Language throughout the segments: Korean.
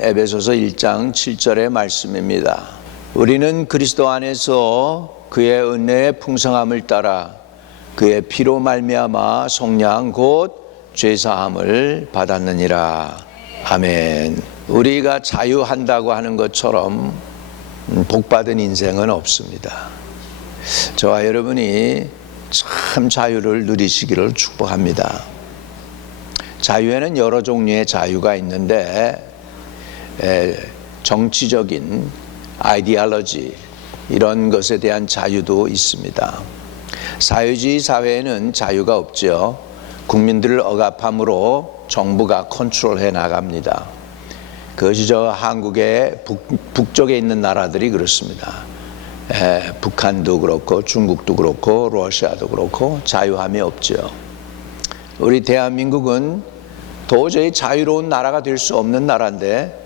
에베소서 1장 7절의 말씀입니다. 우리는 그리스도 안에서 그의 은혜의 풍성함을 따라 그의 피로 말미암아 속량 곧 죄사함을 받았느니라. 아멘. 우리가 자유한다고 하는 것처럼 복받은 인생은 없습니다. 저와 여러분이 참 자유를 누리시기를 축복합니다. 자유에는 여러 종류의 자유가 있는데 정치적인 아이디올로지 이런 것에 대한 자유도 있습니다. 사회주의 사회에는 자유가 없죠. 국민들을 억압함으로 정부가 컨트롤해 나갑니다. 그것이 저 한국의 북쪽에 있는 나라들이 그렇습니다. 북한도 그렇고 중국도 그렇고 러시아도 그렇고 자유함이 없죠. 우리 대한민국은 도저히 자유로운 나라가 될 수 없는 나라인데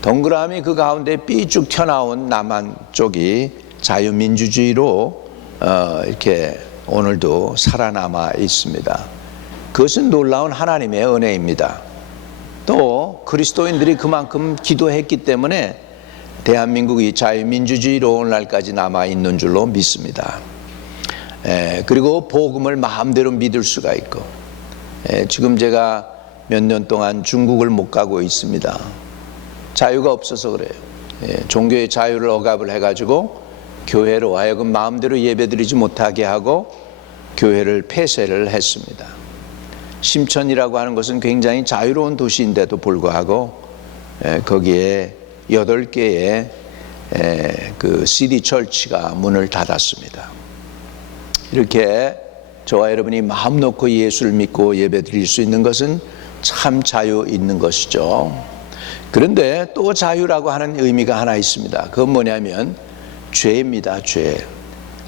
동그라미 그 가운데 삐쭉 튀어나온 남한 쪽이 자유민주주의로 이렇게 오늘도 살아남아 있습니다. 그것은 놀라운 하나님의 은혜입니다. 또 그리스도인들이 그만큼 기도했기 때문에 대한민국이 자유민주주의로 오늘날까지 남아있는 줄로 믿습니다. 그리고 복음을 마음대로 믿을 수가 있고 지금 제가 몇 년 동안 중국을 못 가고 있습니다. 자유가 없어서 그래요. 종교의 자유를 억압을 해가지고 교회로 하여금 마음대로 예배드리지 못하게 하고 교회를 폐쇄를 했습니다. 심천이라고 하는 것은 굉장히 자유로운 도시인데도 불구하고 거기에 8개의 그 시티 철치가 문을 닫았습니다. 이렇게 저와 여러분이 마음 놓고 예수를 믿고 예배드릴 수 있는 것은 참 자유 있는 것이죠. 그런데 또 자유라고 하는 의미가 하나 있습니다. 그건 뭐냐면 죄입니다. 죄.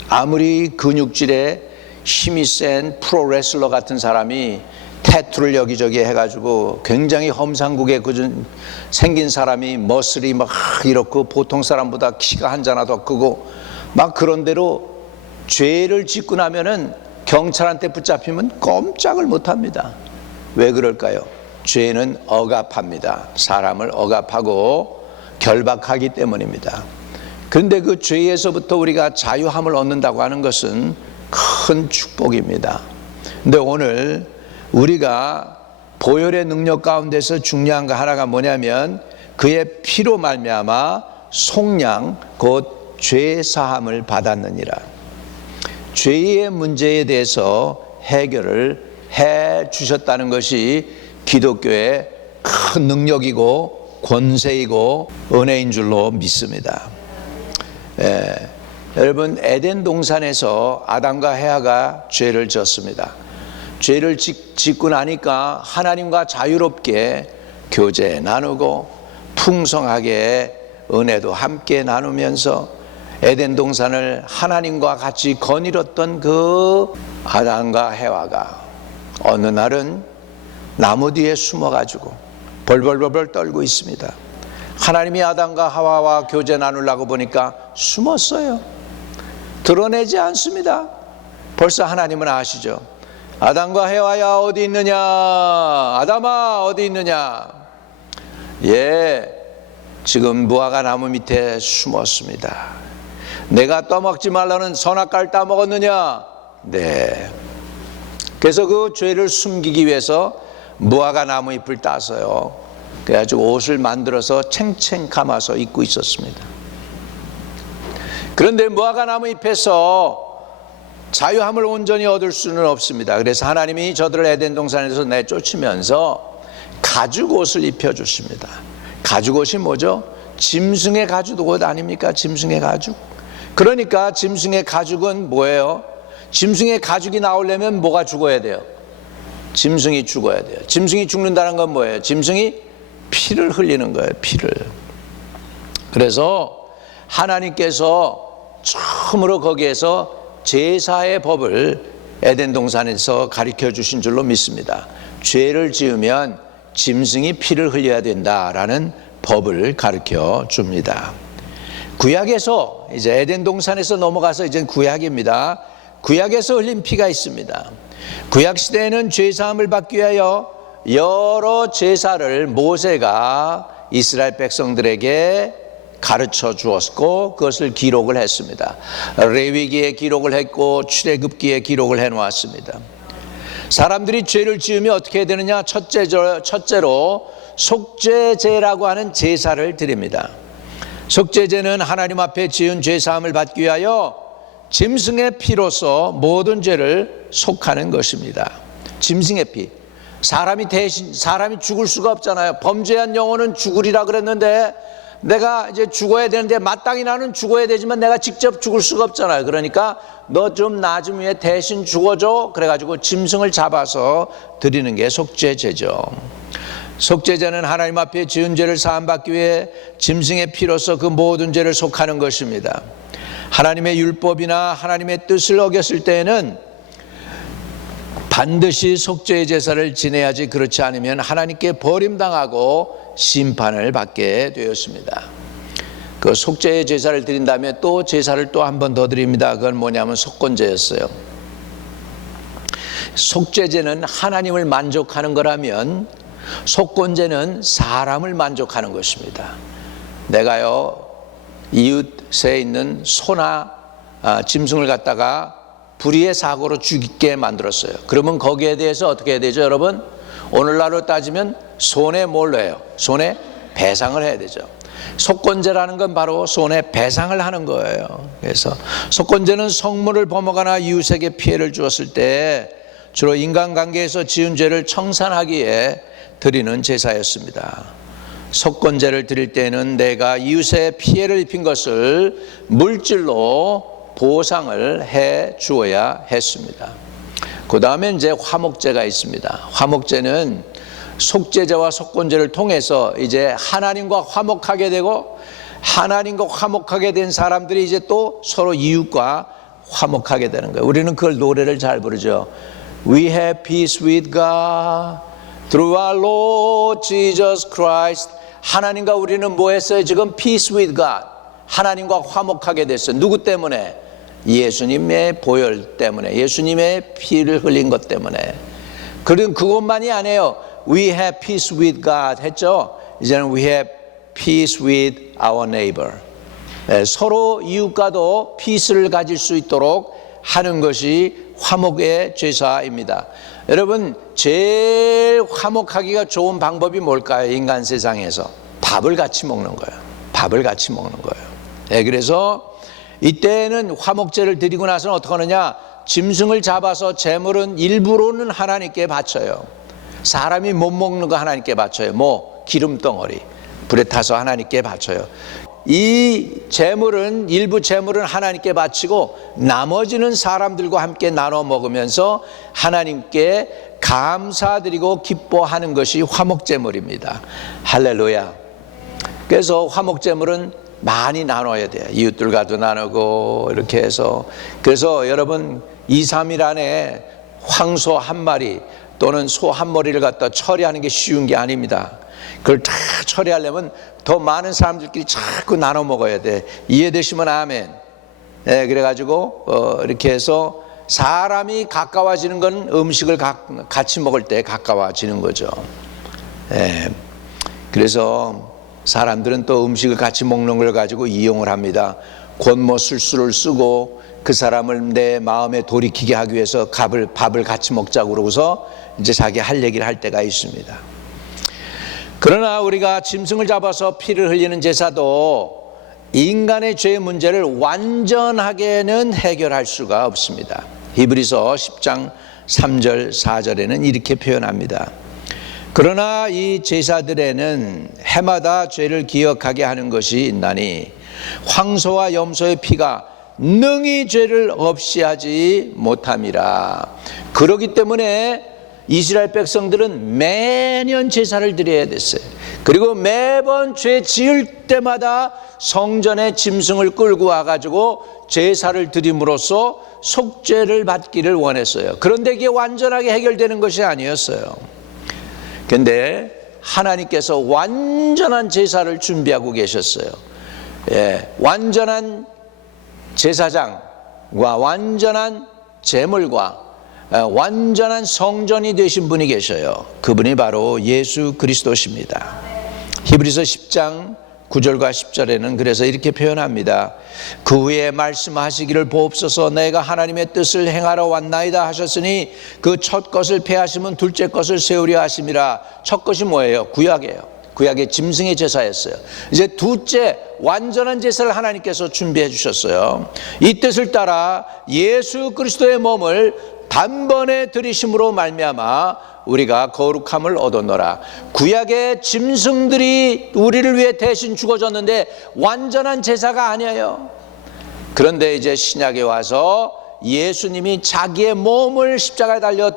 아무리 근육질에 힘이 센 프로레슬러 같은 사람이 태투를 여기저기 해가지고 굉장히 험상궂게 생긴 사람이 머슬이 막 이렇고 보통 사람보다 키가 한 자나 더 크고 막 그런 대로 죄를 짓고 나면은 경찰한테 붙잡히면 꼼짝을 못합니다. 왜 그럴까요? 죄는 억압합니다. 사람을 억압하고 결박하기 때문입니다. 그런데 그 죄에서부터 우리가 자유함을 얻는다고 하는 것은 큰 축복입니다. 근데 오늘 우리가 보혈의 능력 가운데서 중요한 거 하나가 뭐냐면 그의 피로 말미암아 속량 곧 죄 사함을 받았느니라. 죄의 문제에 대해서 해결을 해 주셨다는 것이 기독교의 큰 능력이고 권세이고 은혜인 줄로 믿습니다. 여러분 에덴 동산에서 아담과 헤아가 죄를 졌습니다. 죄를 짓고 나니까 하나님과 자유롭게 교제 나누고 풍성하게 은혜도 함께 나누면서 에덴 동산을 하나님과 같이 거닐었던 그 아담과 헤아가 어느 날은 나무 뒤에 숨어가지고 벌벌벌 떨고 있습니다. 하나님이 아담과 하와와 교제 나누려고 보니까 숨었어요. 드러내지 않습니다. 벌써 하나님은 아시죠? 아담과 헤와야 어디 있느냐? 아담아 어디 있느냐? 지금 무화과 나무 밑에 숨었습니다. 내가 떠먹지 말라는 선악과를 따먹었느냐? 네. 그래서 그 죄를 숨기기 위해서 무화과 나무 잎을 따서요. 그래가지고 옷을 만들어서 챙챙 감아서 입고 있었습니다. 그런데 무화과 나무 잎에서 자유함을 온전히 얻을 수는 없습니다. 그래서 하나님이 저들을 에덴 동산에서 내쫓으면서 가죽 옷을 입혀주십니다. 가죽 옷이 뭐죠? 짐승의 가죽 옷 아닙니까? 짐승의 가죽. 그러니까 짐승의 가죽은 뭐예요? 짐승의 가죽이 나오려면 뭐가 죽어야 돼요? 짐승이 죽어야 돼요. 짐승이 죽는다는 건 뭐예요? 짐승이 피를 흘리는 거예요. 피를. 그래서 하나님께서 처음으로 거기에서 제사의 법을 에덴 동산에서 가르쳐 주신 줄로 믿습니다. 죄를 지으면 짐승이 피를 흘려야 된다라는 법을 가르쳐 줍니다. 구약에서 이제 에덴 동산에서 넘어가서 이제 구약입니다. 구약에서 흘린 피가 있습니다. 구약 시대에는 죄 사함을 받기 위하여 여러 제사를 모세가 이스라엘 백성들에게 가르쳐 주었고 그것을 기록을 했습니다. 레위기에 기록을 했고 출애굽기에 기록을 해놓았습니다. 사람들이 죄를 지으면 어떻게 해야 되느냐? 첫째로 속죄제라고 하는 제사를 드립니다. 속죄제는 하나님 앞에 지은 죄사함을 받기 위하여 짐승의 피로서 모든 죄를 속하는 것입니다. 짐승의 피. 사람이 죽을 수가 없잖아요. 범죄한 영혼은 죽으리라 그랬는데 내가 이제 죽어야 되는데 마땅히 나는 죽어야 되지만 내가 직접 죽을 수가 없잖아요. 그러니까 너 좀 나 좀 위해 대신 죽어줘. 그래가지고 짐승을 잡아서 드리는 게 속죄제죠. 속죄제는 하나님 앞에 지은 죄를 사함받기 위해 짐승의 피로서 그 모든 죄를 속하는 것입니다. 하나님의 율법이나 하나님의 뜻을 어겼을 때에는 반드시 속죄의 제사를 지내야지, 그렇지 않으면 하나님께 버림당하고 심판을 받게 되었습니다. 그 속죄의 제사를 드린 다음에 또 제사를 또 한 번 더 드립니다. 그건 뭐냐면 속건제였어요. 속죄제는 하나님을 만족하는 거라면 속건제는 사람을 만족하는 것입니다. 내가요 이웃에 있는 소나 짐승을 갖다가 불의의 사고로 죽게 만들었어요. 그러면 거기에 대해서 어떻게 해야 되죠, 여러분? 오늘날로 따지면 손해 뭘 해요? 손해 배상을 해야 되죠. 속건제라는 건 바로 손해 배상을 하는 거예요. 그래서 속건제는 성물을 범하거나 이웃에게 피해를 주었을 때 주로 인간관계에서 지은 죄를 청산하기에 드리는 제사였습니다. 속건제를 드릴 때는 내가 이웃에 피해를 입힌 것을 물질로 보상을 해 주어야 했습니다. 그 다음에 이제 화목제가 있습니다. 화목제는 속죄제와 속건제를 통해서 이제 하나님과 화목하게 되고, 하나님과 화목하게 된 사람들이 이제 또 서로 이웃과 화목하게 되는 거예요. 우리는 그걸 노래를 잘 부르죠. We have peace with God through our Lord Jesus Christ. 하나님과 우리는 뭐 했어요? 지금 peace with God. 하나님과 화목하게 됐어요. 누구 때문에? 예수님의 보혈 때문에, 예수님의 피를 흘린 것 때문에. 그런 그것만이 아니에요. We have peace with God 했죠. 이제는 we have peace with our neighbor. 서로 이웃과도 피스를 가질 수 있도록 하는 것이 화목의 제사입니다. 여러분, 제일 화목하기가 좋은 방법이 뭘까요? 인간 세상에서 밥을 같이 먹는 거예요. 밥을 같이 먹는 거예요. 그래서 이때는 화목제를 드리고 나서는 어떻게 하느냐? 짐승을 잡아서 제물은 일부로는 하나님께 바쳐요. 사람이 못 먹는 거 하나님께 바쳐요. 뭐 기름덩어리 불에 타서 하나님께 바쳐요. 이 제물은, 일부 제물은 하나님께 바치고 나머지는 사람들과 함께 나눠 먹으면서 하나님께 감사드리고 기뻐하는 것이 화목제물입니다. 할렐루야. 그래서 화목제물은 많이 나눠야 돼요. 이웃들과도 나누고 이렇게 해서. 그래서 여러분 2, 3일 안에 황소 한 마리 또는 소 한 마리를 갖다 처리하는 게 쉬운 게 아닙니다. 그걸 다 처리하려면 더 많은 사람들끼리 자꾸 나눠 먹어야 돼. 이해되시면 아멘. 그래가지고 이렇게 해서 사람이 가까워지는 건 음식을 같이 먹을 때 가까워지는 거죠. 그래서 사람들은 또 음식을 같이 먹는 걸 가지고 이용을 합니다. 권모술수를 쓰고 그 사람을 내 마음에 돌이키게 하기 위해서 밥을 같이 먹자고 그러고서 이제 자기 할 얘기를 할 때가 있습니다. 그러나 우리가 짐승을 잡아서 피를 흘리는 제사도 인간의 죄의 문제를 완전하게는 해결할 수가 없습니다. 히브리서 10장 3절 4절에는 이렇게 표현합니다. 그러나 이 제사들에는 해마다 죄를 기억하게 하는 것이 있나니 황소와 염소의 피가 능히 죄를 없이 하지 못함이라. 그렇기 때문에 이스라엘 백성들은 매년 제사를 드려야 됐어요. 그리고 매번 죄 지을 때마다 성전에 짐승을 끌고 와가지고 제사를 드림으로써 속죄를 받기를 원했어요. 그런데 이게 완전하게 해결되는 것이 아니었어요. 그런데 하나님께서 완전한 제사를 준비하고 계셨어요. 완전한 제사장과 완전한 제물과 완전한 성전이 되신 분이 계셔요. 그분이 바로 예수 그리스도십니다. 히브리서 10장 9절과 10절에는 그래서 이렇게 표현합니다. 그 후에 말씀하시기를 보옵소서 내가 하나님의 뜻을 행하러 왔나이다 하셨으니 그 첫 것을 폐하시면 둘째 것을 세우려 하심이라. 첫 것이 뭐예요? 구약이에요. 구약의 짐승의 제사였어요. 이제 둘째 완전한 제사를 하나님께서 준비해 주셨어요. 이 뜻을 따라 예수 그리스도의 몸을 단번에 들이심으로 말미암아 우리가 거룩함을 얻었노라. 구약의 짐승들이 우리를 위해 대신 죽어졌는데 완전한 제사가 아니에요. 그런데 이제 신약에 와서 예수님이 자기의 몸을 십자가에 달려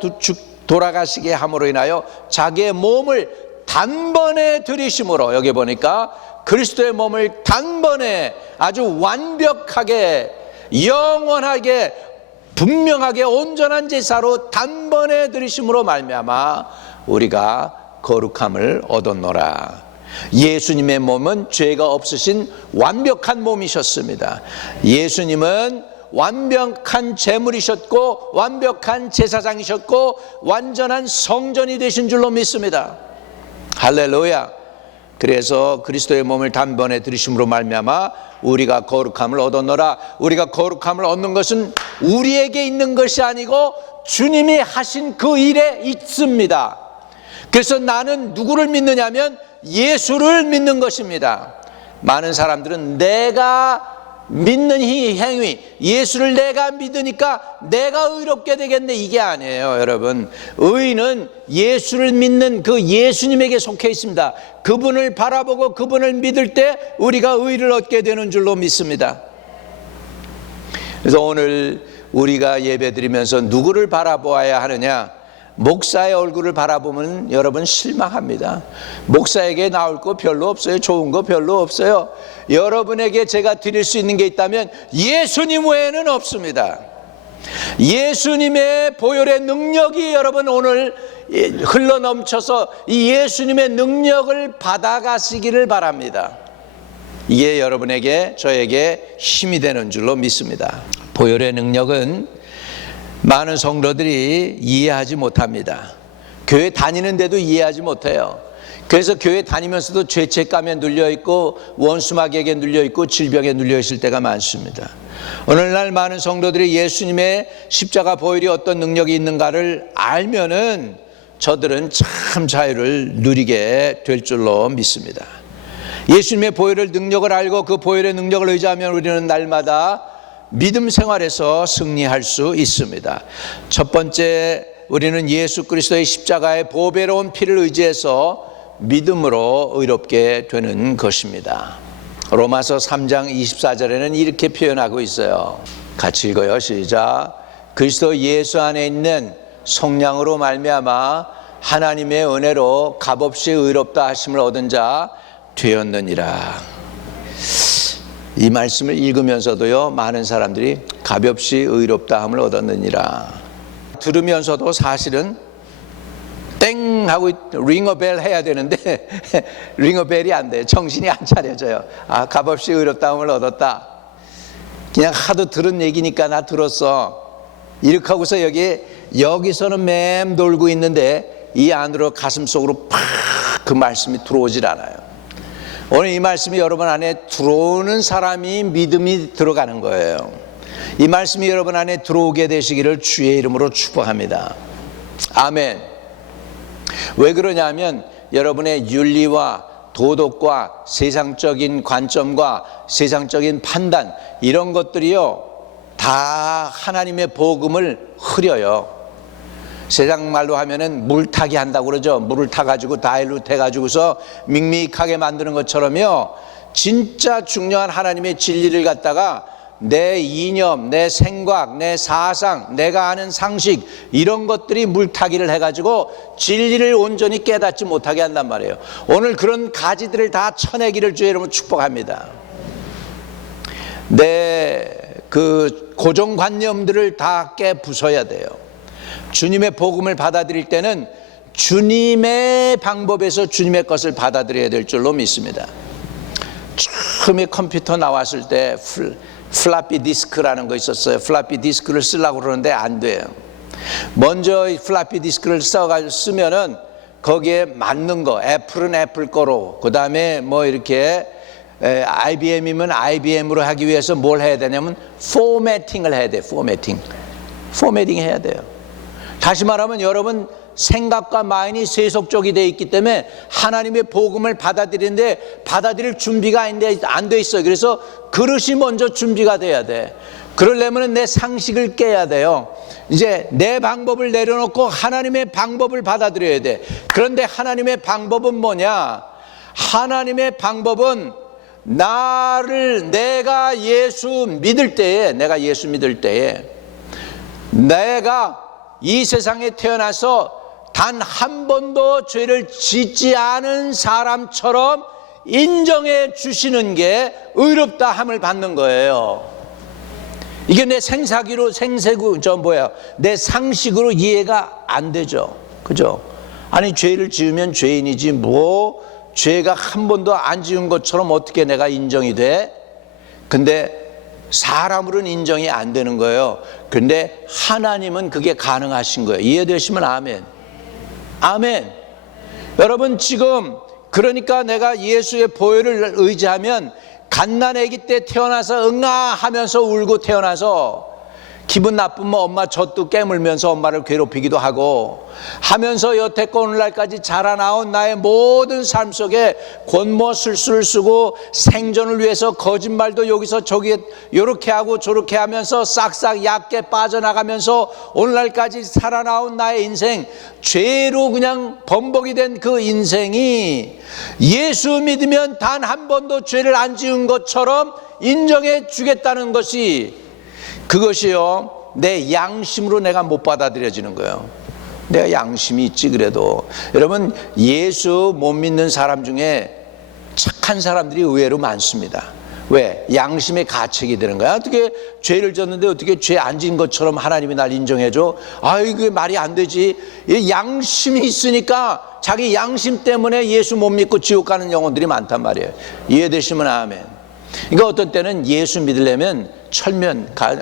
돌아가시게 함으로 인하여 자기의 몸을 단번에 들이심으로, 여기 보니까 그리스도의 몸을 단번에 아주 완벽하게 영원하게 분명하게 온전한 제사로 단번에 들이심으로 말미암아 우리가 거룩함을 얻었노라. 예수님의 몸은 죄가 없으신 완벽한 몸이셨습니다. 예수님은 완벽한 제물이셨고 완벽한 제사장이셨고 완전한 성전이 되신 줄로 믿습니다. 할렐루야. 그래서 그리스도의 몸을 단번에 들이심으로 말미암아 우리가 거룩함을 얻었노라. 우리가 거룩함을 얻는 것은 우리에게 있는 것이 아니고 주님이 하신 그 일에 있습니다. 그래서 나는 누구를 믿느냐면 예수를 믿는 것입니다. 많은 사람들은 내가 믿는 이 행위, 예수를 내가 믿으니까 내가 의롭게 되겠네, 이게 아니에요. 여러분, 의는 예수를 믿는 그 예수님에게 속해 있습니다. 그분을 바라보고 그분을 믿을 때 우리가 의를 얻게 되는 줄로 믿습니다. 그래서 오늘 우리가 예배드리면서 누구를 바라보아야 하느냐? 목사의 얼굴을 바라보면 여러분 실망합니다. 목사에게 나올 거 별로 없어요. 좋은 거 별로 없어요. 여러분에게 제가 드릴 수 있는 게 있다면 예수님 외에는 없습니다. 예수님의 보혈의 능력이 여러분 오늘 흘러넘쳐서 이 예수님의 능력을 받아가시기를 바랍니다. 이게 여러분에게 저에게 힘이 되는 줄로 믿습니다. 보혈의 능력은 많은 성도들이 이해하지 못합니다. 교회 다니는데도 이해하지 못해요. 그래서 교회 다니면서도 죄책감에 눌려있고 원수마귀에게 눌려있고 질병에 눌려있을 때가 많습니다. 오늘날 많은 성도들이 예수님의 십자가 보혈이 어떤 능력이 있는가를 알면은 저들은 참 자유를 누리게 될 줄로 믿습니다. 예수님의 보혈의 능력을 알고 그 보혈의 능력을 의지하면 우리는 날마다 믿음 생활에서 승리할 수 있습니다. 첫 번째, 우리는 예수 그리스도의 십자가의 보배로운 피를 의지해서 믿음으로 의롭게 되는 것입니다. 로마서 3장 24절에는 이렇게 표현하고 있어요. 같이 읽어요. 시작. 그리스도 예수 안에 있는 성령으로 말미암아 하나님의 은혜로 값없이 의롭다 하심을 얻은 자 되었느니라. 이 말씀을 읽으면서도요, 많은 사람들이 값없이 의롭다함을 얻었느니라 들으면서도 사실은 땡 하고 링어벨 해야 되는데 링어벨이 안 돼요. 정신이 안 차려져요. 아, 값없이 의롭다함을 얻었다. 그냥 하도 들은 얘기니까 나 들었어. 이렇게 하고서 여기서는 맴돌고 있는데 이 안으로 가슴 속으로 팍 그 말씀이 들어오질 않아요. 오늘 이 말씀이 여러분 안에 들어오는 사람이 믿음이 들어가는 거예요. 이 말씀이 여러분 안에 들어오게 되시기를 주의 이름으로 축복합니다. 아멘. 왜 그러냐면 여러분의 윤리와 도덕과 세상적인 관점과 세상적인 판단 이런 것들이요 다 하나님의 복음을 흐려요. 세상 말로 하면은 물타기 한다고 그러죠. 물을 타가지고 다일루트 해가지고서 밍밍하게 만드는 것처럼요, 진짜 중요한 하나님의 진리를 갖다가 내 이념, 내 생각, 내 사상, 내가 아는 상식 이런 것들이 물타기를 해가지고 진리를 온전히 깨닫지 못하게 한단 말이에요. 오늘 그런 가지들을 다 쳐내기를 주의 이름으로 축복합니다. 내 그 고정관념들을 다 깨부숴야 돼요. 주님의 복음을 받아들일 때는 주님의 방법에서 주님의 것을 받아들여야 될 줄로 믿습니다. 처음에 컴퓨터 나왔을 때 플라피 디스크라는 거 있었어요. 플라피 디스크를 쓰려고 그러는데 안 돼요. 먼저 플라피 디스크를 써가지고 쓰면은 거기에 맞는 거, 애플은 애플 거로, 그 다음에 뭐 이렇게 IBM이면 IBM으로 하기 위해서 뭘 해야 되냐면 포매팅을 해야 돼. 포매팅 해야 돼요. 다시 말하면 여러분 생각과 마인이 세속적이 되어 있기 때문에 하나님의 복음을 받아들이는데 받아들일 준비가 안 돼 있어요. 그래서 그릇이 먼저 준비가 돼야 돼. 그러려면 내 상식을 깨야 돼요. 이제 내 방법을 내려놓고 하나님의 방법을 받아들여야 돼. 그런데 하나님의 방법은 뭐냐? 하나님의 방법은 내가 예수 믿을 때에 내가 이 세상에 태어나서 단 한 번도 죄를 짓지 않은 사람처럼 인정해 주시는 게 의롭다 함을 받는 거예요. 이게 내 내 상식으로 이해가 안 되죠. 그죠? 아니, 죄를 지으면 죄인이지 뭐 죄가 한 번도 안 지은 것처럼 어떻게 내가 인정이 돼? 근데 사람으로는 인정이 안 되는 거예요. 근데 하나님은 그게 가능하신 거예요. 이해되시면 아멘. 아멘. 여러분, 지금 그러니까 내가 예수의 보혈을 의지하면 갓난아기 때 태어나서 응아 하면서 울고 태어나서 기분 나쁘면 엄마 젖도 깨물면서 엄마를 괴롭히기도 하고 하면서 여태껏 오늘날까지 자라나온 나의 모든 삶 속에 권모술수를 쓰고 생존을 위해서 거짓말도 여기서 저기 이렇게 하고 저렇게 하면서 싹싹 얕게 빠져나가면서 오늘날까지 살아나온 나의 인생, 죄로 그냥 범벅이 된 그 인생이 예수 믿으면 단 한 번도 죄를 안 지은 것처럼 인정해 주겠다는 것이, 그것이요 내 양심으로 내가 못 받아들여지는 거예요. 내가 양심이 있지 그래도. 여러분, 예수 못 믿는 사람 중에 착한 사람들이 의외로 많습니다. 왜? 양심의 가책이 되는 거야. 어떻게 죄를 졌는데 어떻게 죄 안 지은 것처럼 하나님이 날 인정해줘? 이게 말이 안 되지. 양심이 있으니까 자기 양심 때문에 예수 못 믿고 지옥 가는 영혼들이 많단 말이에요. 이해되시면 아멘. 그러니까 어떤 때는 예수 믿으려면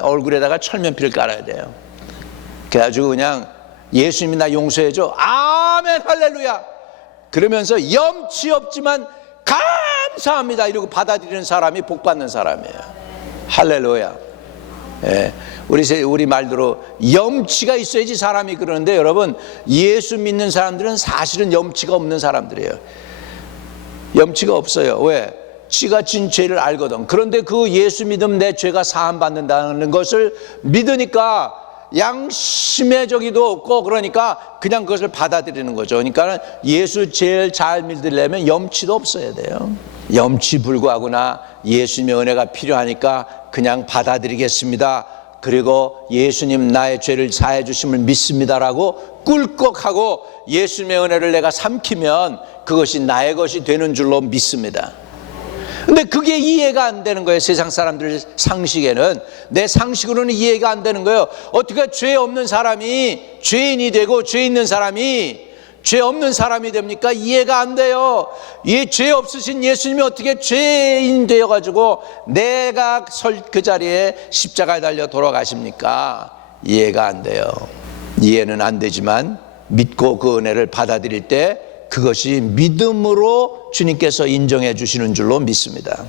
얼굴에다가 철면피를 깔아야 돼요. 그래가지고 그냥 예수님이 나 용서해줘, 아멘 할렐루야 그러면서 염치 없지만 감사합니다 이러고 받아들이는 사람이 복받는 사람이에요. 할렐루야. 예, 우리 말대로 염치가 있어야지 사람이 그러는데, 여러분, 예수 믿는 사람들은 사실은 염치가 없는 사람들이에요. 염치가 없어요. 왜? 지가 진 죄를 알거든. 그런데 그 예수 믿으면 내 죄가 사함 받는다는 것을 믿으니까 양심의 저기도 없고, 그러니까 그냥 그것을 받아들이는 거죠. 그러니까 예수 제일 잘 믿으려면 염치도 없어야 돼요. 염치 불구하거나 예수님의 은혜가 필요하니까 그냥 받아들이겠습니다. 그리고 예수님 나의 죄를 사해 주심을 믿습니다라고 꿀꺽하고 예수님의 은혜를 내가 삼키면 그것이 나의 것이 되는 줄로 믿습니다. 근데 그게 이해가 안 되는 거예요. 세상 사람들 상식에는, 내 상식으로는 이해가 안 되는 거예요. 어떻게 죄 없는 사람이 죄인이 되고 죄 있는 사람이 죄 없는 사람이 됩니까? 이해가 안 돼요. 죄 없으신 예수님이 어떻게 죄인 되어가지고 내가 그 자리에 십자가에 달려 돌아가십니까? 이해가 안 돼요. 이해는 안 되지만 믿고 그 은혜를 받아들일 때 그것이 믿음으로 주님께서 인정해 주시는 줄로 믿습니다.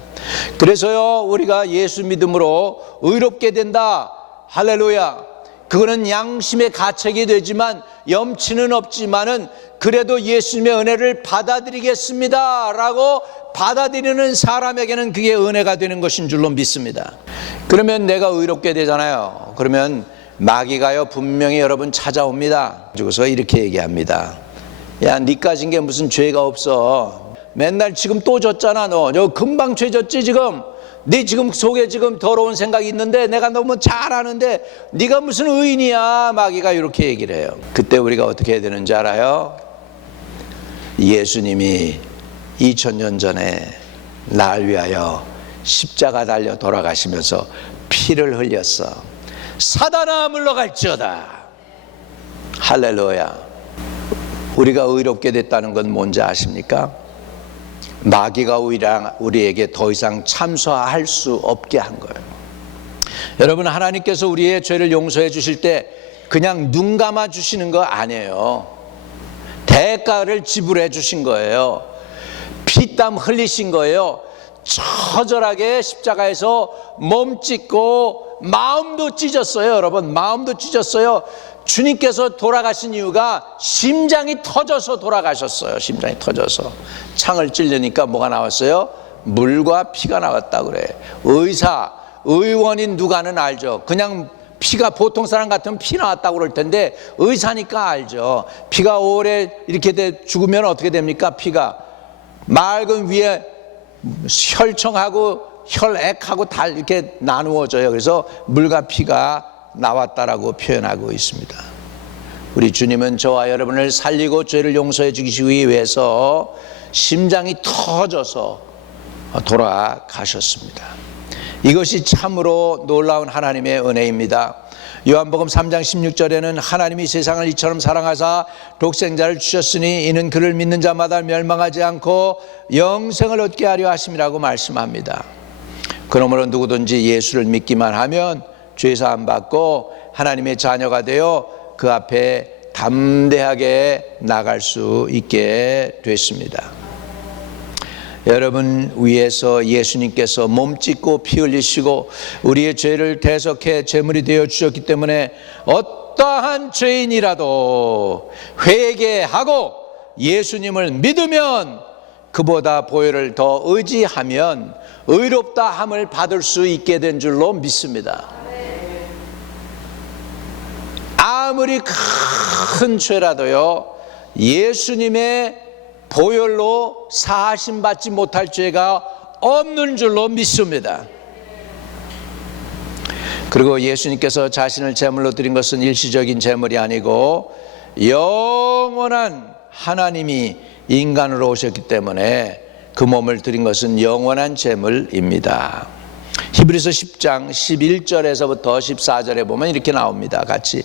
그래서요, 우리가 예수 믿음으로 의롭게 된다. 할렐루야. 그거는 양심의 가책이 되지만 염치는 없지만은 그래도 예수님의 은혜를 받아들이겠습니다 라고 받아들이는 사람에게는 그게 은혜가 되는 것인 줄로 믿습니다. 그러면 내가 의롭게 되잖아요. 그러면 마귀가요 분명히 여러분 찾아옵니다. 그래서 이렇게 얘기합니다. 야, 니 가진 게 무슨 죄가 없어. 맨날 지금 또 졌잖아. 너 금방 죄 졌지 지금. 네 지금 속에 지금 더러운 생각이 있는데 내가 너무 잘 아는데 네가 무슨 의인이야. 마귀가 이렇게 얘기를 해요. 그때 우리가 어떻게 해야 되는지 알아요? 예수님이 2000년 전에 날 위하여 십자가 달려 돌아가시면서 피를 흘렸어. 사단아 물러갈지어다. 할렐루야. 우리가 의롭게 됐다는 건 뭔지 아십니까? 마귀가 우리에게 더 이상 참소할 수 없게 한 거예요. 여러분, 하나님께서 우리의 죄를 용서해 주실 때 그냥 눈 감아 주시는 거 아니에요. 대가를 지불해 주신 거예요. 피땀 흘리신 거예요. 처절하게 십자가에서 몸 찢고 마음도 찢었어요. 여러분, 마음도 찢었어요. 주님께서 돌아가신 이유가 심장이 터져서 돌아가셨어요. 심장이 터져서. 창을 찔르니까 뭐가 나왔어요? 물과 피가 나왔다 그래. 의원인 누가는 알죠. 그냥 피가 보통 사람 같으면 피 나왔다고 그럴 텐데 의사니까 알죠. 피가 오래 이렇게 죽으면 어떻게 됩니까? 피가 맑은 위에 혈청하고 혈액하고 다 이렇게 나누어져요. 그래서 물과 피가 나왔다라고 표현하고 있습니다. 우리 주님은 저와 여러분을 살리고 죄를 용서해 주시기 위해서 심장이 터져서 돌아가셨습니다. 이것이 참으로 놀라운 하나님의 은혜입니다. 요한복음 3장 16절에는 하나님이 세상을 이처럼 사랑하사 독생자를 주셨으니 이는 그를 믿는 자마다 멸망하지 않고 영생을 얻게 하려 하심이라고 말씀합니다. 그러므로 누구든지 예수를 믿기만 하면 죄사함 받고 하나님의 자녀가 되어 그 앞에 담대하게 나갈 수 있게 됐습니다. 여러분 위해서 예수님께서 몸 찢고 피 흘리시고 우리의 죄를 대속해 제물이 되어 주셨기 때문에 어떠한 죄인이라도 회개하고 예수님을 믿으면 그보다 보혈을 더 의지하면 의롭다 함을 받을 수 있게 된 줄로 믿습니다. 아무리 큰 죄라도요, 예수님의 보혈로 사하심 받지 못할 죄가 없는 줄로 믿습니다. 그리고 예수님께서 자신을 제물로 드린 것은 일시적인 제물이 아니고 영원한 하나님이 인간으로 오셨기 때문에 그 몸을 드린 것은 영원한 제물입니다. 히브리서 10장 11절에서부터 14절에 보면 이렇게 나옵니다. 같이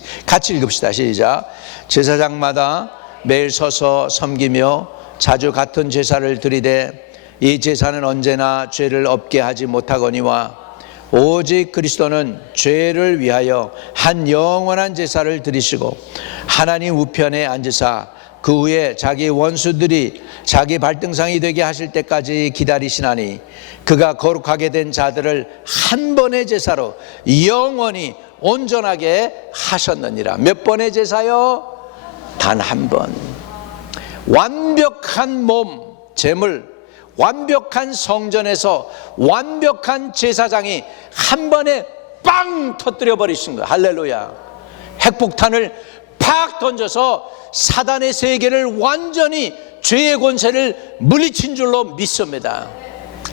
읽읍시다. 시작. 제사장마다 매일 서서 섬기며 자주 같은 제사를 드리되 이 제사는 언제나 죄를 없게 하지 못하거니와 오직 그리스도는 죄를 위하여 한 영원한 제사를 드리시고 하나님 우편에 앉으사 그 후에 자기 원수들이 자기 발등상이 되게 하실 때까지 기다리시나니 그가 거룩하게 된 자들을 한 번의 제사로 영원히 온전하게 하셨느니라. 몇 번의 제사요? 단 한 번. 완벽한 몸, 제물, 완벽한 성전에서 완벽한 제사장이 한 번에 빵 터뜨려 버리신 거예요. 할렐루야. 핵폭탄을 팍 던져서 사단의 세계를 완전히 죄의 권세를 물리친 줄로 믿습니다.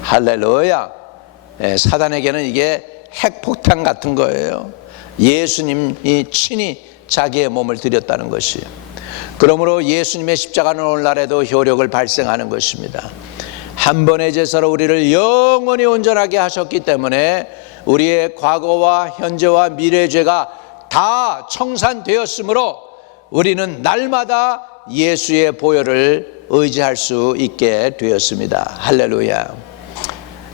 할렐루야. 네, 사단에게는 이게 핵폭탄 같은 거예요. 예수님이 친히 자기의 몸을 드렸다는 것이에요. 그러므로 예수님의 십자가는 오늘날에도 효력을 발생하는 것입니다. 한 번의 제사로 우리를 영원히 온전하게 하셨기 때문에 우리의 과거와 현재와 미래의 죄가 다 청산되었으므로 우리는 날마다 예수의 보혈을 의지할 수 있게 되었습니다. 할렐루야.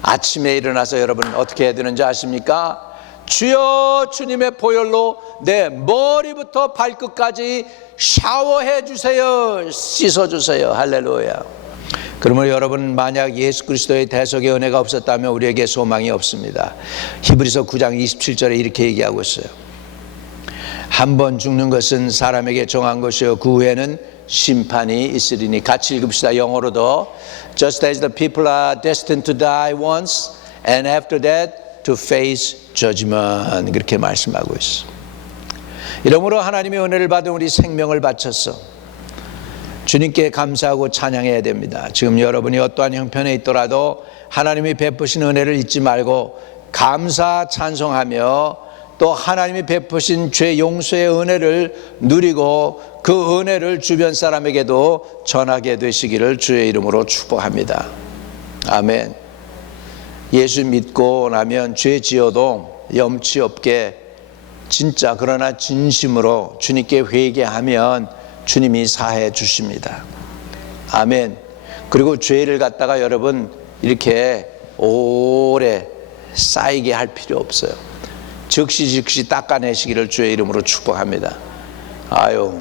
아침에 일어나서 여러분 어떻게 해야 되는지 아십니까? 주여 주님의 보혈로 내 머리부터 발끝까지 샤워해 주세요. 씻어 주세요. 할렐루야. 그러면 여러분 만약 예수 그리스도의 대속의 은혜가 없었다면 우리에게 소망이 없습니다. 히브리서 9장 27절에 이렇게 얘기하고 있어요. 한 번 죽는 것은 사람에게 정한 것이요 그 후에는 심판이 있으리니. 같이 읽읍시다. 영어로도. Just as the people are destined to die once and after that to face judgment. 그렇게 말씀하고 있어. 이러므로 하나님의 은혜를 받은 우리 생명을 바쳐서 주님께 감사하고 찬양해야 됩니다. 지금 여러분이 어떠한 형편에 있더라도 하나님이 베푸신 은혜를 잊지 말고 감사 찬송하며 또 하나님이 베푸신 죄 용서의 은혜를 누리고 그 은혜를 주변 사람에게도 전하게 되시기를 주의 이름으로 축복합니다. 아멘. 예수 믿고 나면 죄 지어도 염치 없게 진짜 그러나 진심으로 주님께 회개하면 주님이 사해 주십니다. 아멘. 그리고 죄를 갖다가 여러분 이렇게 오래 쌓이게 할 필요 없어요. 즉시 닦아내시기를 주의 이름으로 축복합니다. 아유,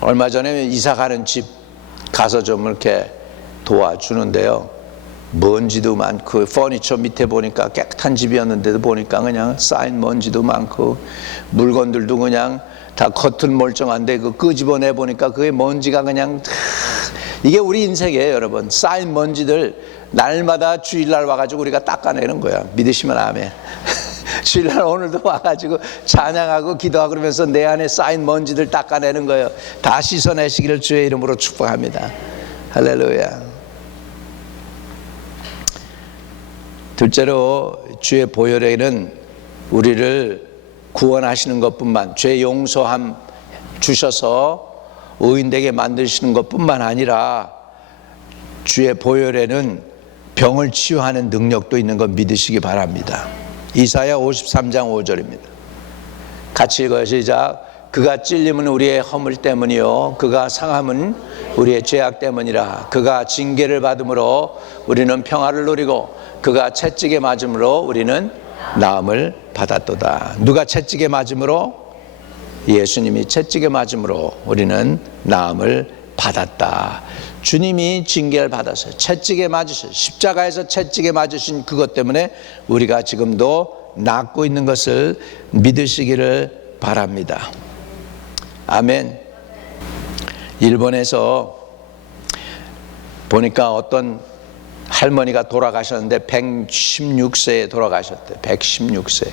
얼마 전에 이사 가는 집 가서 좀 이렇게 도와주는데요. 먼지도 많고, 퍼니처 밑에 보니까 깨끗한 집이었는데도 보니까 그냥 쌓인 먼지도 많고, 물건들도 그냥 다 겉은 멀쩡한데 그 끄집어내 보니까 그게 먼지가 그냥, 이게 우리 인생이에요, 여러분. 쌓인 먼지들 날마다 주일날 와가지고 우리가 닦아내는 거야. 믿으시면 아멘. 주일날 오늘도 와가지고 찬양하고 기도하고 그러면서 내 안에 쌓인 먼지들 닦아내는 거예요. 다 씻어내시기를 주의 이름으로 축복합니다. 할렐루야. 둘째로, 주의 보혈에는 우리를 구원하시는 것뿐만, 죄 용서함 주셔서 의인되게 만드시는 것뿐만 아니라 주의 보혈에는 병을 치유하는 능력도 있는 것 믿으시기 바랍니다. 이사야 53장 5절입니다. 같이 읽어요. 시작. 그가 찔림은 우리의 허물 때문이요 그가 상함은 우리의 죄악 때문이라. 그가 징계를 받음으로 우리는 평화를 누리고 그가 채찍에 맞음으로 우리는 나음을 받았도다. 누가 채찍에 맞음으로? 예수님이 채찍에 맞음으로 우리는 나음을 받았다. 주님이 징계를 받았어요. 채찍에 맞으셔요. 십자가에서 채찍에 맞으신 그것 때문에 우리가 지금도 낫고 있는 것을 믿으시기를 바랍니다. 아멘. 일본에서 보니까 어떤 할머니가 돌아가셨는데 116세에 돌아가셨대요. 116세.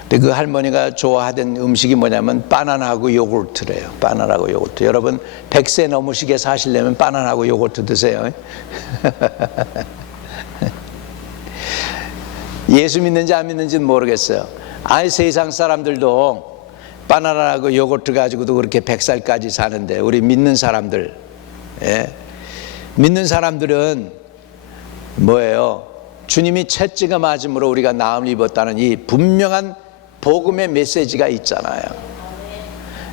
근데 그 할머니가 좋아하던 음식이 뭐냐면 바나나하고 요구르트래요. 바나나하고 요구르트. 여러분 100세 넘으시게 사시려면 바나나하고 요구르트 드세요. 예수 믿는지 안 믿는지는 모르겠어요. 아니 세상 사람들도 바나나하고 요구르트 가지고도 그렇게 100살까지 사는데, 우리 믿는 사람들, 믿는 사람들은 뭐예요? 주님이 채찍에 맞음으로 우리가 나음을 입었다는 이 분명한 복음의 메시지가 있잖아요.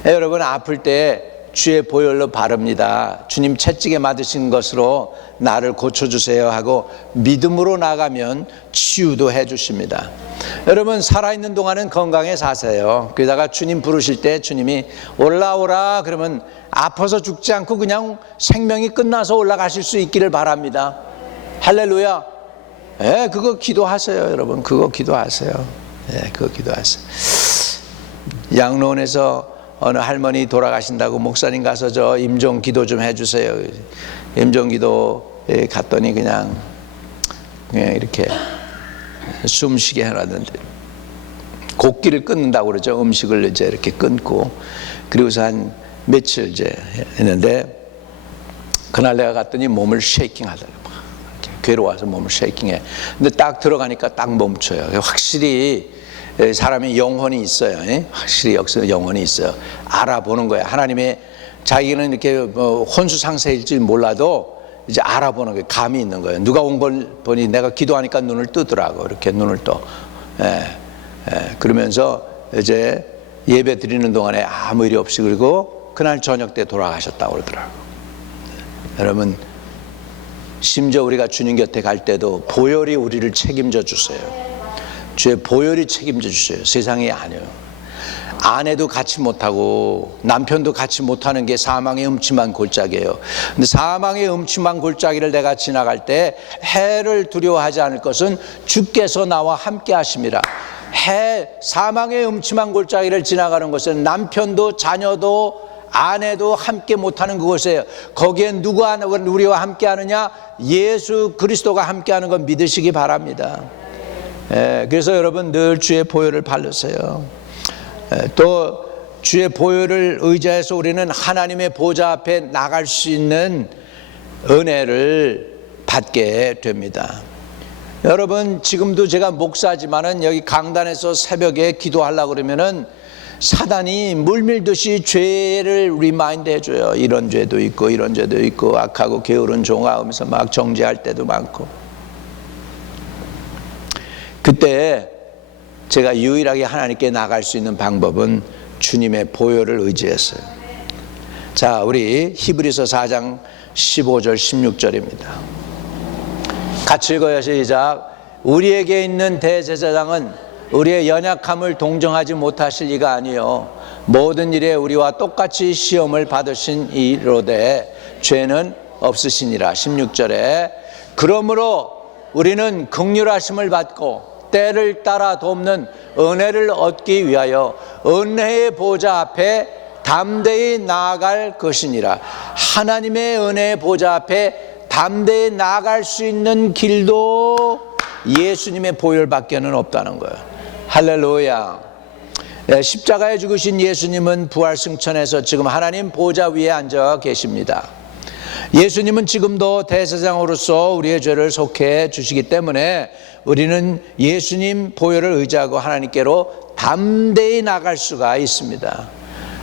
여러분 아플 때 주의 보혈로 바릅니다. 주님 채찍에 맞으신 것으로 나를 고쳐주세요 하고 믿음으로 나가면 치유도 해주십니다. 여러분 살아있는 동안은 건강에 사세요. 그러다가 주님 부르실 때 주님이 올라오라 그러면 아파서 죽지 않고 그냥 생명이 끝나서 올라가실 수 있기를 바랍니다. 할렐루야. 그거 기도하세요. 여러분 그거 기도하세요. 그거 기도하세요. 양로원에서 어느 할머니 돌아가신다고 목사님 가서 저 임종 기도 좀 해주세요. 임종 기도에 갔더니 그냥 이렇게 숨쉬게 해놨는데, 곡기를 끊는다고 그러죠. 음식을 이제 이렇게 끊고, 그리고서 한 며칠 이제 했는데, 그날 내가 갔더니 몸을 쉐이킹 하더라고. 괴로워서 몸을 쉐이킹해. 근데 딱 들어가니까 딱 멈춰요. 확실히 사람이 영혼이 있어요. 확실히 여기서 영혼이 있어요. 알아보는 거예요. 하나님의, 자기는 이렇게 혼수상세일지 몰라도 이제 알아보는 거예요. 감이 있는 거예요. 누가 온 걸 보니 내가 기도하니까 눈을 뜨더라고. 이렇게 눈을 떠. 그러면서 이제 예배 드리는 동안에 아무 일이 없이, 그리고 그날 저녁 때 돌아가셨다고 그러더라고. 여러분 심지어 우리가 주님 곁에 갈 때도 보혈이 우리를 책임져 주세요. 주의 보혈이 책임져 주세요. 세상이 아니에요. 아내도 같이 못하고 남편도 같이 못하는 게 사망의 음침한 골짜기예요. 근데 사망의 음침한 골짜기를 내가 지나갈 때 해를 두려워하지 않을 것은 주께서 나와 함께 하심이라. 사망의 음침한 골짜기를 지나가는 것은 남편도 자녀도 아내도 함께 못하는 그곳이에요. 거기에 누가 우리와 함께 하느냐? 예수 그리스도가 함께 하는 건 믿으시기 바랍니다. 그래서 여러분 늘 주의 보혈을 바르세요. 또 주의 보혈을 의지해서 우리는 하나님의 보좌 앞에 나갈 수 있는 은혜를 받게 됩니다. 여러분 지금도 제가 목사지만은 여기 강단에서 새벽에 기도하려고 그러면은 사단이 물밀듯이 죄를 리마인드 해줘요. 이런 죄도 있고 이런 죄도 있고, 악하고 게으른 종아 하면서 막 정죄할 때도 많고. 그때 제가 유일하게 하나님께 나갈 수 있는 방법은 주님의 보혈을 의지했어요. 자, 우리 히브리서 4장 15절 16절입니다. 같이 읽어요. 시작. 우리에게 있는 대제사장은 우리의 연약함을 동정하지 못하실 이가 아니요 모든 일에 우리와 똑같이 시험을 받으신 이로되 죄는 없으시니라. 16절에 그러므로 우리는 긍휼하심을 받고 때를 따라 돕는 은혜를 얻기 위하여 은혜의 보좌 앞에 담대히 나아갈 것이니라. 하나님의 은혜의 보좌 앞에 담대히 나아갈 수 있는 길도 예수님의 보혈밖에는 없다는 거예요. 할렐루야. 십자가에 죽으신 예수님은 부활 승천해서 지금 하나님 보좌 위에 앉아 계십니다. 예수님은 지금도 대제사장으로서 우리의 죄를 속해 주시기 때문에 우리는 예수님 보혈을 의지하고 하나님께로 담대히 나갈 수가 있습니다.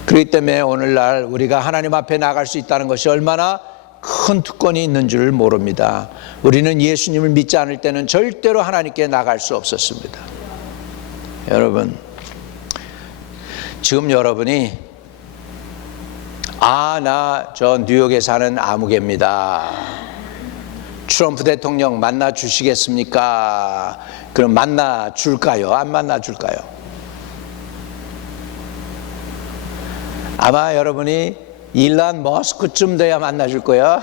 그렇기 때문에 오늘날 우리가 하나님 앞에 나갈 수 있다는 것이 얼마나 큰 특권이 있는 줄 모릅니다. 우리는 예수님을 믿지 않을 때는 절대로 하나님께 나갈 수 없었습니다. 여러분, 지금 여러분이 나 저 뉴욕에 사는 아무개입니다. 트럼프 대통령 만나 주시겠습니까? 그럼 만나 줄까요? 안 만나 줄까요? 아마 여러분이 일론 머스크쯤 돼야 만나줄 거야.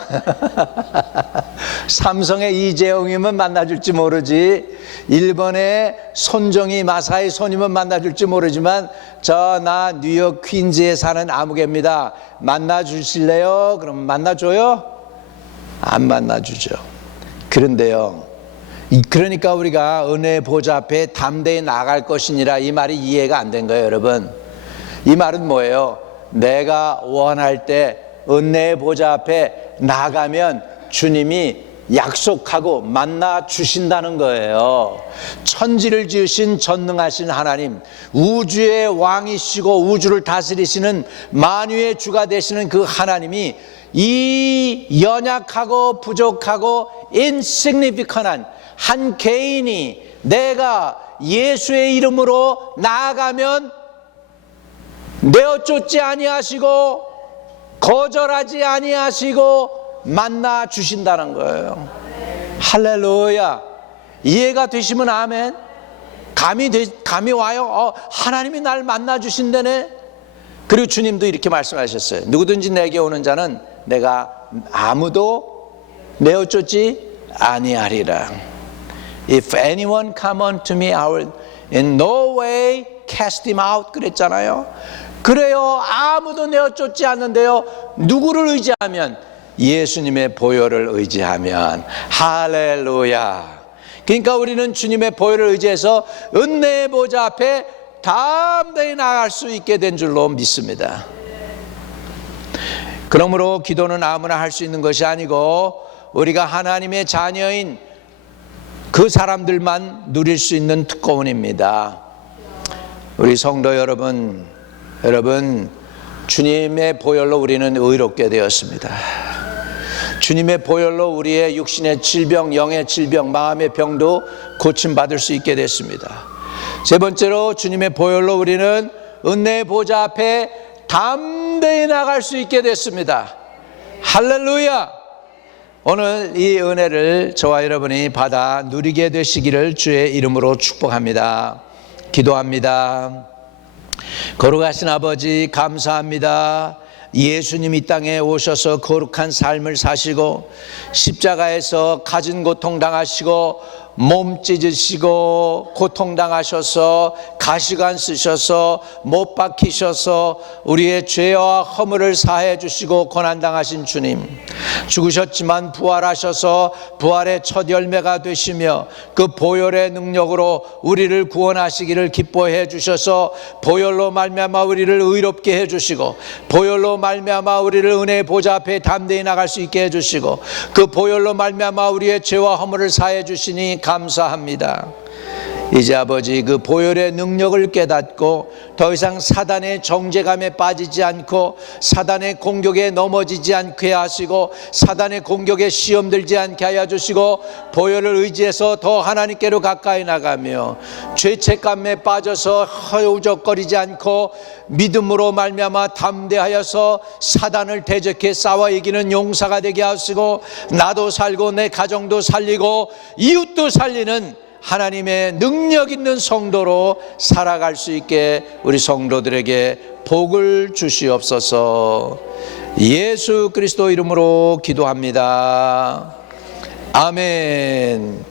삼성의 이재용이면 만나줄지 모르지, 일본의 손정희 마사이 손이면 만나줄지 모르지만 나 뉴욕 퀸즈에 사는 아무개입니다. 만나주실래요? 그럼 만나줘요? 안 만나주죠. 그런데요, 그러니까 우리가 은혜의 보좌 앞에 담대히 나갈 것이니라, 이 말이 이해가 안 된 거예요. 여러분, 이 말은 뭐예요? 내가 원할 때 은혜의 보좌 앞에 나가면 주님이 약속하고 만나 주신다는 거예요. 천지를 지으신 전능하신 하나님, 우주의 왕이시고 우주를 다스리시는 만유의 주가 되시는 그 하나님이 이 연약하고 부족하고 insignificant한 한 개인이 내가 예수의 이름으로 나아가면 내어쫓지 아니하시고 거절하지 아니하시고 만나 주신다는 거예요. 할렐루야. 이해가 되시면 아멘. 감이 와요. 하나님이 날 만나 주신다네. 그리고 주님도 이렇게 말씀하셨어요. 누구든지 내게 오는 자는 내가 아무도 내어쫓지 아니하리라. If anyone come unto me, I will in no way cast him out. 그랬잖아요. 그래요. 아무도 내어쫓지 않는데요. 누구를 의지하면? 예수님의 보혈을 의지하면. 할렐루야. 그러니까 우리는 주님의 보혈을 의지해서 은혜의 보좌 앞에 담대히 나갈 수 있게 된 줄로 믿습니다. 그러므로 기도는 아무나 할 수 있는 것이 아니고 우리가 하나님의 자녀인 그 사람들만 누릴 수 있는 특권입니다. 우리 성도 여러분, 주님의 보혈로 우리는 의롭게 되었습니다. 주님의 보혈로 우리의 육신의 질병, 영의 질병, 마음의 병도 고침받을 수 있게 됐습니다. 세 번째로 주님의 보혈로 우리는 은혜의 보좌 앞에 담대히 나갈 수 있게 됐습니다. 할렐루야. 오늘 이 은혜를 저와 여러분이 받아 누리게 되시기를 주의 이름으로 축복합니다. 기도합니다. 거룩하신 아버지, 감사합니다. 예수님 이 땅에 오셔서 거룩한 삶을 사시고 십자가에서 가진 고통 당하시고 몸 찢으시고 고통당하셔서 가시관 쓰셔서 못 박히셔서 우리의 죄와 허물을 사해 주시고 고난당하신 주님, 죽으셨지만 부활하셔서 부활의 첫 열매가 되시며 그 보혈의 능력으로 우리를 구원하시기를 기뻐해 주셔서 보혈로 말미암아 우리를 의롭게 해 주시고 보혈로 말미암아 우리를 은혜의 보좌 앞에 담대히 나갈 수 있게 해 주시고 그 보혈로 말미암아 우리의 죄와 허물을 사해 주시니 감사합니다. 이제 아버지 그 보혈의 능력을 깨닫고 더 이상 사단의 정죄감에 빠지지 않고 사단의 공격에 넘어지지 않게 하시고 사단의 공격에 시험 들지 않게 하여 주시고 보혈을 의지해서 더 하나님께로 가까이 나가며 죄책감에 빠져서 허우적거리지 않고 믿음으로 말미암아 담대하여서 사단을 대적해 싸워 이기는 용사가 되게 하시고 나도 살고 내 가정도 살리고 이웃도 살리는 하나님의 능력 있는 성도로 살아갈 수 있게 우리 성도들에게 복을 주시옵소서. 예수 그리스도 이름으로 기도합니다. 아멘.